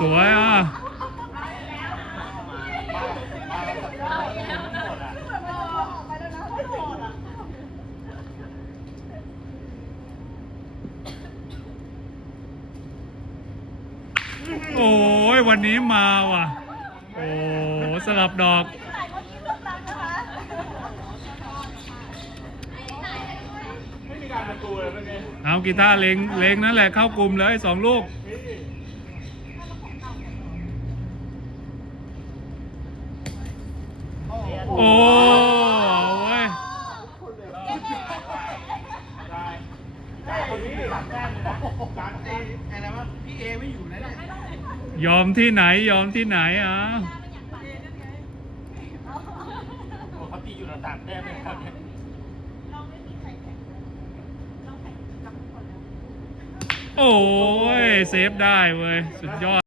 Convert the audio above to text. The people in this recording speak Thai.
สวยอะโอ้ยวันนี้มาว่ะ โอ้สลับดอกเอกี้เอากีตาร์เล็งเล็งนั่นแหละเข้ากลุ่มเลยสองลูก โอ้เว้ยยอมที่ไหนยอมที่ไหนอะเขาตีอยู่ระดับแต้มเลยครับเนี่ยโอ้ย เซฟได้เว้ย สุดยอด